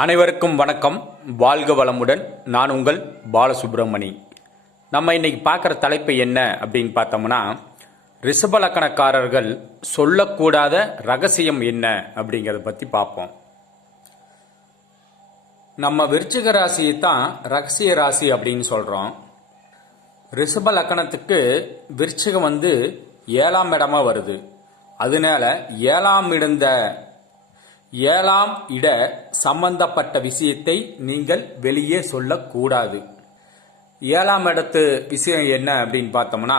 அனைவருக்கும் வணக்கம். வாழ்க வளமுடன். நான் உங்கள் பாலசுப்ரமணி. நம்ம இன்னைக்கு பார்க்குற தலைப்பு என்ன அப்படின்னு பார்த்தோம்னா, ரிஷபலக்கணக்காரர்கள் சொல்லக்கூடாத ரகசியம் என்ன அப்படிங்கிறத பற்றி பார்ப்போம். நம்ம விருச்சிக ராசியை தான் ரகசிய ராசி அப்படின்னு சொல்கிறோம். ரிஷப லக்கணத்துக்கு விருச்சிகம் 7ஆம் இடமா வருது. அதனால 7ஆம் இட சம்பந்தப்பட்ட விஷயத்தை நீங்கள் வெளியே சொல்லக்கூடாது. 7ஆம் இடத்து விஷயம் என்ன அப்படின்னு பார்த்தோம்னா,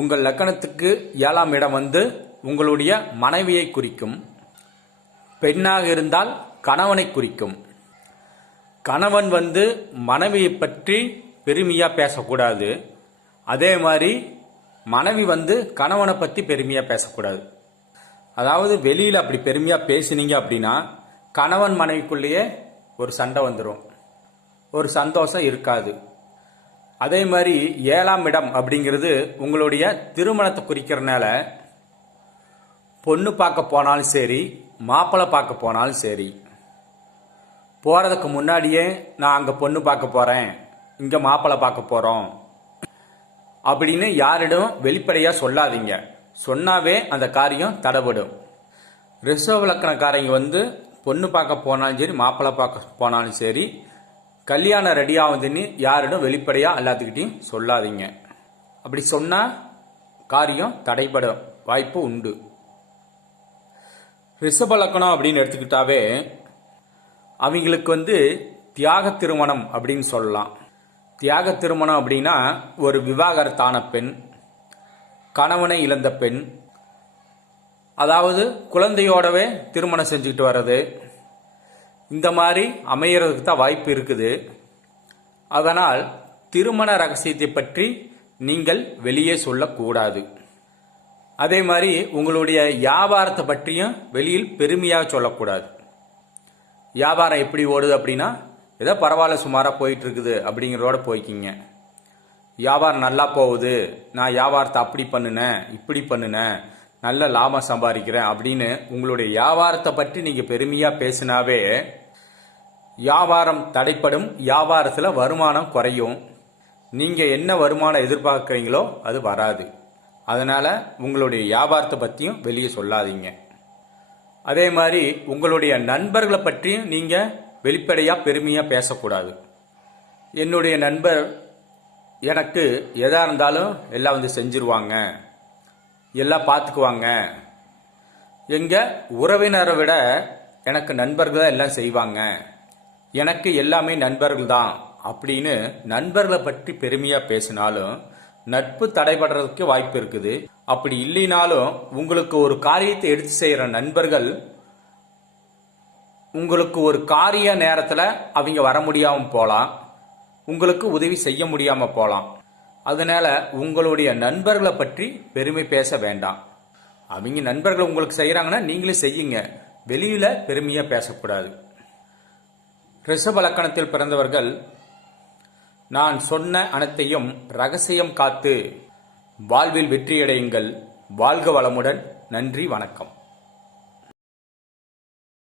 உங்கள் லக்கணத்துக்கு 7ஆம் இடம் உங்களுடைய மனைவியை குறிக்கும். பெண்ணாக இருந்தால் கணவனை குறிக்கும். கணவன் மனைவியை பற்றி பெருமையா பேசக்கூடாது. அதே மாதிரி மனைவி கணவனை பற்றி பெருமையா பேசக்கூடாது. அதாவது வெளியில் அப்படி பெருமையாக பேசினீங்க அப்படின்னா கணவன் மனைவிக்குள்ளேயே ஒரு சண்டை வந்துடும், ஒரு சந்தோஷம் இருக்காது. அதே மாதிரி 7ஆம் இடம் அப்படிங்கிறது உங்களுடைய திருமணத்தை குறிக்கிறதுனால பொண்ணு பார்க்க போனாலும் சரி, மாப்பிள்ளை பார்க்க போனாலும் சரி, போகிறதுக்கு முன்னாடியே நான் அங்கே பொண்ணு பார்க்க போகிறேன், இங்கே மாப்பிள்ளை பார்க்க போகிறோம் அப்படின்னு யாரிடம் வெளிப்படையாக சொல்லாதீங்க. சொன்னாவே அந்த காரியம் தடைபடும். ரிஷப லக்கணக்காரங்க பொண்ணு பார்க்க போனாலும் சரி, மாப்பிள்ளை பார்க்க போனாலும் சரி, கல்யாணம் ரெடி ஆகுதுன்னு யாரிடம் வெளிப்படையாக எல்லாத்துக்கிட்டையும் சொல்லாதீங்க. அப்படி சொன்னால் காரியம் தடைபட வாய்ப்பு உண்டு. ரிஷப லக்கணம் அப்படின்னு எடுத்துக்கிட்டாவே அவங்களுக்கு தியாக திருமணம் அப்படின்னு சொல்லலாம். தியாக திருமணம் அப்படின்னா ஒரு விவாகரத்தான பெண், கணவனை இழந்த பெண், அதாவது குழந்தையோடவே திருமணம் செஞ்சுக்கிட்டு வர்றது, இந்த மாதிரி அமையறதுக்கு தான் வாய்ப்பு இருக்குது. அதனால் திருமண ரகசியத்தை பற்றி நீங்கள் வெளியே சொல்லக்கூடாது. அதே மாதிரி உங்களுடைய வியாபாரத்தை பற்றியும் வெளியில் பெருமையாக சொல்லக்கூடாது. வியாபாரம் எப்படி ஓடுது அப்படின்னா, ஏதோ பரவாயில்ல சுமாராக போயிட்டு இருக்குது அப்படிங்கிறதோட போய்க்கிங்க. வியாபாரம் நல்லா போகுது, நான் வியாபாரத்தை அப்படி பண்ணினேன், இப்படி பண்ணினேன், நல்ல லாபம் சம்பாதிக்கிறேன் அப்படின்னு உங்களுடைய வியாபாரத்தை பற்றி நீங்கள் பெருமையாக பேசினாவே வியாபாரம் தடைப்படும். வியாபாரத்தில் வருமானம் குறையும். நீங்கள் என்ன வருமானம் எதிர்பார்க்குறீங்களோ அது வராது. அதனால் உங்களுடைய வியாபாரத்தை பற்றியும் வெளியே சொல்லாதீங்க. அதே மாதிரி உங்களுடைய நண்பர்களை பற்றியும் நீங்கள் வெளிப்படையாக பெருமையாக பேசக்கூடாது. என்னுடைய நண்பர் எனக்கு எதா இருந்தாலும் எல்லாம் செஞ்சிருவாங்க, எல்லாம் பார்த்துக்குவாங்க, எங்கள் உறவினரை விட எனக்கு நண்பர்கள் தான் எல்லாம் செய்வாங்க, எனக்கு எல்லாமே நண்பர்கள் தான் அப்படின்னு நண்பர்களை பற்றி பெருமையாக பேசினாலும் நட்பு தடைபடுறதுக்கு வாய்ப்பு இருக்குது. அப்படி இல்லைனாலும் உங்களுக்கு ஒரு காரியத்தை எடுத்து செய்கிற நண்பர்கள் உங்களுக்கு ஒரு காரிய நேரத்தில் அவங்க வர முடியாமல் போகலாம், உங்களுக்கு உதவி செய்ய முடியாமல் போகலாம். அதனால உங்களுடைய நண்பர்களை பற்றி பெருமை பேச வேண்டாம். அவங்க நண்பர்கள் உங்களுக்கு செய்கிறாங்கன்னா நீங்களே செய்யுங்க, வெளியில் பெருமையாக பேசக்கூடாது. ரிஷப லக்கணத்தில் பிறந்தவர்கள் நான் சொன்ன அனைத்தையும் ரகசியம் காத்து வாழ்வில் வெற்றியடையுங்கள். வாழ்க வளமுடன். நன்றி, வணக்கம்.